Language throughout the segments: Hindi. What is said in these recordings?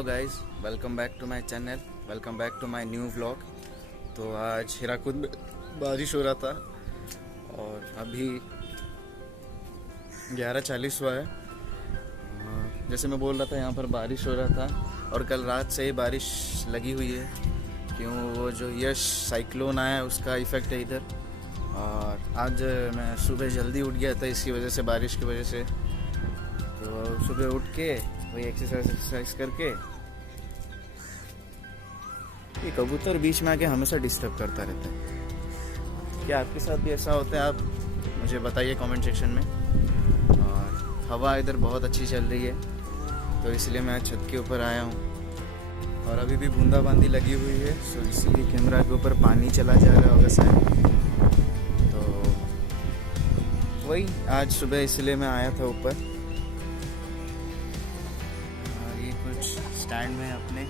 Hello guys, welcome back to my channel, welcome back to my new vlog. तो आज हीराकुद में बारिश हो रहा था और अभी 11:40 हुआ है। जैसे मैं बोल रहा था, यहाँ पर बारिश हो रहा था और कल रात से ही बारिश लगी हुई है। क्यों, वो जो यश साइक्लोन आया है उसका इफ़ेक्ट है इधर। और आज मैं सुबह जल्दी उठ गया था इसी वजह से, बारिश की वजह से। तो सुबह उठ के वही एक्सरसाइज करके, ये कबूतर बीच में आके हमेशा डिस्टर्ब करता रहता है। क्या आपके साथ भी ऐसा होता है? आप मुझे बताइए कमेंट सेक्शन में। और हवा इधर बहुत अच्छी चल रही है, तो इसलिए मैं छत के ऊपर आया हूँ। और अभी भी बूंदाबांदी लगी हुई है, सो इसलिए कैमरा के ऊपर पानी चला जा रहा होगा शायद। तो वही आज सुबह इसलिए मैं आया था ऊपर। स्टैंड में अपने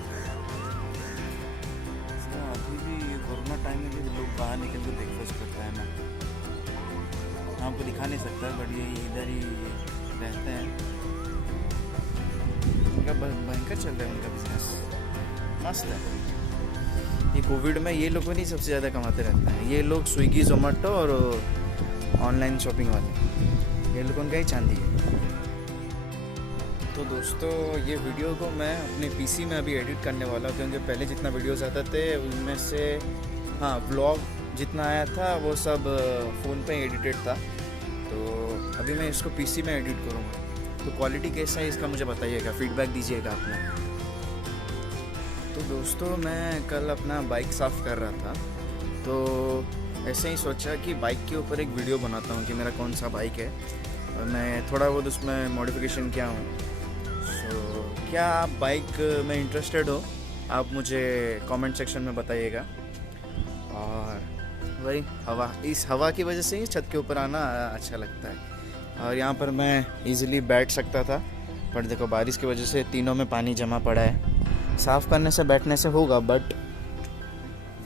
अभी भी कोरोना टाइम में भी लोग बाहर निकल के ब्रेकफास्ट करता है ना, आपको दिखा नहीं सकता, बट ये इधर ही रहते हैं। उनका भयंकर चल रहा है, उनका बिजनेस मस्त है। ये कोविड में ये लोगों नहीं सबसे ज़्यादा कमाते रहते हैं, ये लोग स्विगी जोमेटो और ऑनलाइन शॉपिंग वाले, ये लोगों का ही चांदी है। तो दोस्तों, ये वीडियो को मैं अपने पीसी में अभी एडिट करने वाला हूँ, क्योंकि पहले जितना वीडियोस आते थे उनमें से व्लॉग जितना आया था वो सब फ़ोन पे एडिटेड था। तो अभी मैं इसको पीसी में एडिट करूँगा। तो क्वालिटी कैसा है इसका मुझे बताइएगा, फीडबैक दीजिएगा अपना। तो दोस्तों, मैं कल अपना बाइक साफ़ कर रहा था, तो ऐसे ही सोचा कि बाइक के ऊपर एक वीडियो बनाता हूँ कि मेरा कौन सा बाइक है और मैं थोड़ा बहुत उसमें मॉडिफिकेशन किया हूँ। तो क्या आप बाइक में इंटरेस्टेड हो? आप मुझे कमेंट सेक्शन में बताइएगा। और वही इस हवा की वजह से ही छत के ऊपर आना अच्छा लगता है। और यहाँ पर मैं इजीली बैठ सकता था, पर देखो बारिश की वजह से तीनों में पानी जमा पड़ा है। साफ़ करने से बैठने से होगा, बट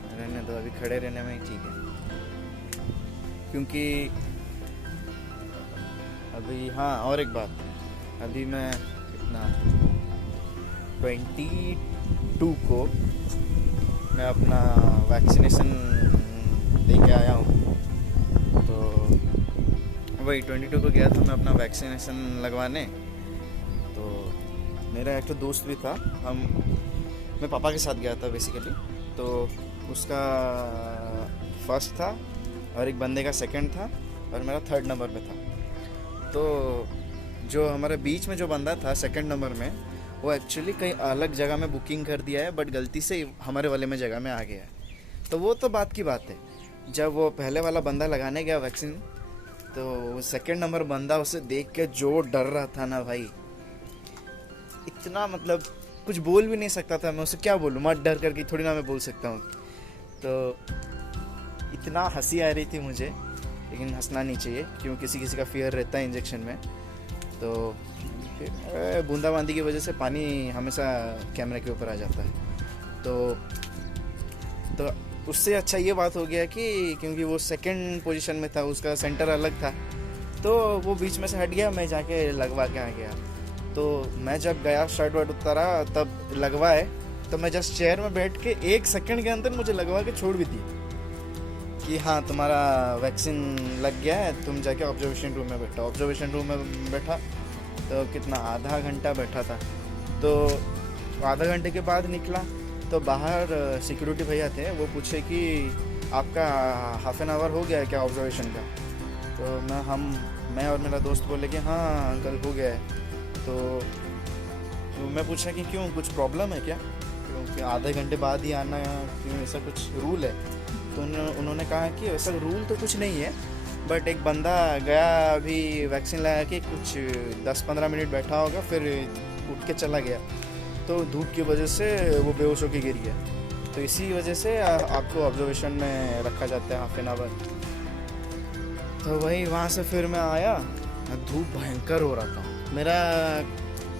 रहने दो, अभी खड़े रहने में ही ठीक है। क्योंकि अभी और एक बात, अभी मैं 22 को मैं अपना वैक्सीनेशन लेके आया हूँ। तो वही 22 को गया था मैं अपना वैक्सीनेशन लगवाने। तो मेरा एक तो दोस्त भी था, मैं पापा के साथ गया था बेसिकली। तो उसका फर्स्ट था और एक बंदे का सेकंड था और मेरा थर्ड नंबर पे था। तो जो हमारे बीच में जो बंदा था सेकंड नंबर में, वो एक्चुअली कहीं अलग जगह में बुकिंग कर दिया है, बट गलती से हमारे वाले में जगह में आ गया है। तो वो तो बात की बात है। जब वो पहले वाला बंदा लगाने गया वैक्सीन, तो वो सेकंड नंबर बंदा उसे देख के जो डर रहा था ना भाई, इतना मतलब कुछ बोल भी नहीं सकता था मैं उसे। क्या बोलूँ, मत डर करके थोड़ी ना मैं बोल सकता हूँ। तो इतना हंसी आ रही थी मुझे, लेकिन हंसना नहीं चाहिए क्यों, किसी किसी का फियर रहता है इंजेक्शन में। तो फिर बूंदाबांदी की वजह से पानी हमेशा कैमरे के ऊपर आ जाता है। तो उससे अच्छा ये बात हो गया कि क्योंकि वो सेकंड पोजीशन में था, उसका सेंटर अलग था, तो वो बीच में से हट गया, मैं जाके लगवा के आ गया। तो मैं जब गया, शर्ट वर्ट उतारा, तब लगवाए, तो मैं जस्ट चेयर में बैठ के 1 सेकंड के अंदर मुझे लगवा के छोड़ भी दी कि हाँ तुम्हारा वैक्सीन लग गया है, तुम जाके ऑब्जर्वेशन रूम में बैठा। ऑब्जर्वेशन रूम में बैठा तो कितना, आधा घंटा बैठा था। तो आधा घंटे के बाद निकला तो बाहर सिक्योरिटी भैया थे, वो पूछे कि आपका हाफ एन आवर हो गया है क्या ऑब्जर्वेशन का? तो मैं और मेरा दोस्त बोले कि हाँ अंकल हो गया है। तो मैं पूछा कि क्यों, कुछ प्रॉब्लम है क्या? क्योंकि आधे घंटे बाद ही आना, क्यों ऐसा कुछ रूल है? तो उन्होंने कहा कि वैसा रूल तो कुछ नहीं है, बट एक बंदा गया अभी वैक्सीन लगा के कुछ 10-15 मिनट बैठा होगा, फिर उठ के चला गया, तो धूप की वजह से वो बेहोश होकर गिर गया। तो इसी वजह से आपको ऑब्जर्वेशन में रखा जाता है हाफ एन आवर। तो वही वहाँ से फिर मैं आया, धूप भयंकर हो रहा था। मेरा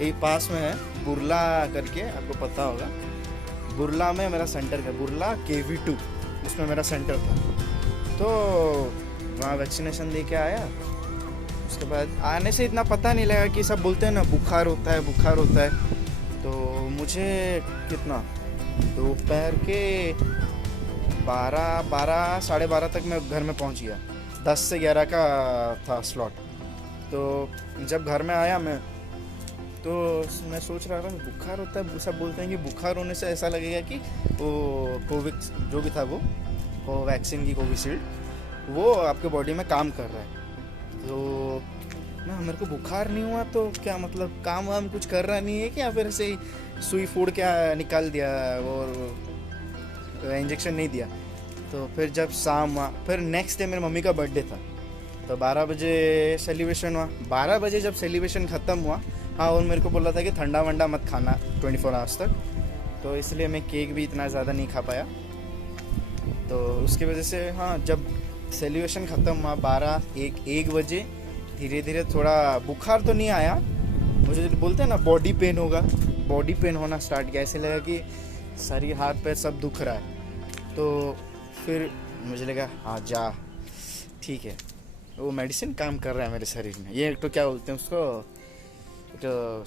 एक पास में है बुरला करके, आपको पता होगा, बुरला में मेरा सेंटर है, बुरला KV2, उसमें मेरा सेंटर था। तो वहाँ वैक्सीनेशन दे के आया। उसके बाद आने से इतना पता नहीं लगा कि सब बोलते हैं ना बुखार होता है, बुखार होता है। तो मुझे कितना दोपहर के 12 साढ़े 12 तक मैं घर में पहुंच गया। 10 से 11 का था स्लॉट। तो जब घर में आया मैं, तो मैं सोच रहा था बुखार होता है, सब बोलते हैं कि बुखार होने से ऐसा लगेगा कि वो कोविड जो भी था वो वैक्सीन की कोविशील्ड वो आपके बॉडी में काम कर रहा है। तो मेरे को बुखार नहीं हुआ तो क्या मतलब काम वाम कुछ कर रहा नहीं है क्या, फिर ऐसे ही सुई फोड़ के निकाल दिया और इंजेक्शन नहीं दिया। तो फिर जब शाम हुआ, फिर नेक्स्ट डे मेरी मम्मी का बर्थडे था, तो 12 बजे सेलिब्रेशन हुआ। 12 बजे जब सेलिब्रेशन ख़त्म हुआ, हाँ, और मेरे को बोला था कि ठंडा वंडा मत खाना 24 आवर्स तक, तो इसलिए मैं केक भी इतना ज़्यादा नहीं खा पाया। तो उसकी वजह से हाँ, जब सेलिब्रेशन ख़त्म हुआ 1 बजे, धीरे धीरे थोड़ा बुखार तो नहीं आया, मुझे बोलते हैं ना बॉडी पेन होगा, बॉडी पेन होना स्टार्ट किया। ऐसे लगा कि शरीर हाथ पैर सब दुख रहा है। तो फिर मुझे लगा हाँ जा ठीक है, वो मेडिसिन काम कर रहा है मेरे शरीर में। ये तो क्या बोलते हैं उसको, तो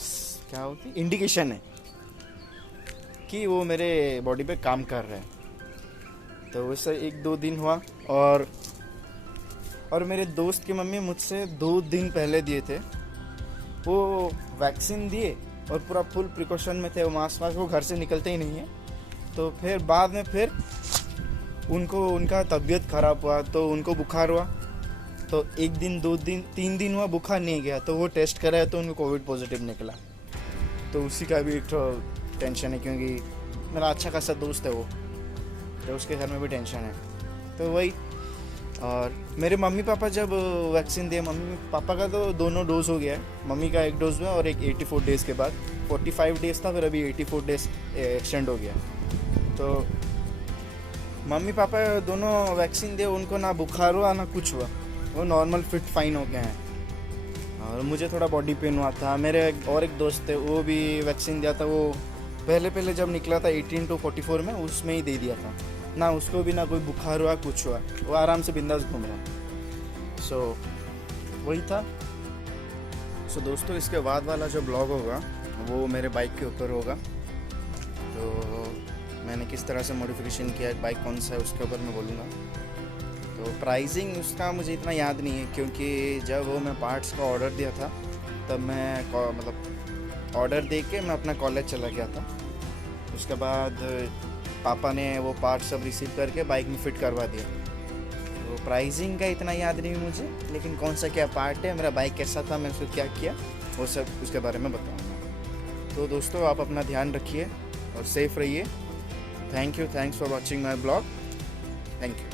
क्या होती इंडिकेशन है कि वो मेरे बॉडी पे काम कर रहा है। तो वैसे 1-2 दिन हुआ, और मेरे दोस्त की मम्मी मुझसे 2 दिन पहले दिए थे, वो वैक्सीन दिए और पूरा फुल प्रिकॉशन में थे, वो मास्क वो घर से निकलते ही नहीं है। तो फिर बाद में फिर उनका तबीयत ख़राब हुआ, तो उनको बुखार हुआ। तो 1 दिन 2 दिन 3 दिन हुआ बुखार नहीं गया, तो वो टेस्ट कराया तो उनको कोविड पॉजिटिव निकला। तो उसी का भी एक तो टेंशन है, क्योंकि मेरा अच्छा खासा दोस्त है वो, तो उसके घर में भी टेंशन है। तो वही, और मेरे मम्मी पापा जब वैक्सीन दिए, मम्मी पापा का तो दोनों डोज हो गया है। मम्मी का 1 डोज हुआ और एक 84 डेज़ के बाद, 45 डेज़ था, फिर अभी 84 डेज़ एक्सटेंड हो गया। तो मम्मी पापा दोनों वैक्सीन दिए, उनको ना बुखार हुआ ना कुछ हुआ, वो नॉर्मल फिट फाइन हो गए हैं। और मुझे थोड़ा बॉडी पेन हुआ था। मेरे और एक दोस्त थे, वो भी वैक्सीन दिया था, वो पहले जब निकला था 18 to 44 में, उसमें ही दे दिया था ना, उसको भी ना कोई बुखार हुआ कुछ हुआ, वो आराम से बिंदास घूम रहा है। सो वही था। सो दोस्तों, इसके बाद वाला जो ब्लॉग होगा वो मेरे बाइक के ऊपर होगा। तो मैंने किस तरह से मॉडिफिकेशन किया, बाइक कौन सा है उसके ऊपर मैं बोलूँगा। तो प्राइसिंग उसका मुझे इतना याद नहीं है, क्योंकि जब वो मैं पार्ट्स का ऑर्डर दिया था तब मैं मतलब ऑर्डर दे के मैं अपना कॉलेज चला गया था। उसके बाद पापा ने वो पार्ट सब रिसीव करके बाइक में फ़िट करवा दिया। तो प्राइसिंग का इतना याद नहीं मुझे, लेकिन कौन सा क्या पार्ट है, मेरा बाइक कैसा था, मैं उसको क्या किया, वो सब उसके बारे में बताऊँगा। तो दोस्तों, आप अपना ध्यान रखिए और सेफ़ रहिए। Thanks for watching my blog. Thank you.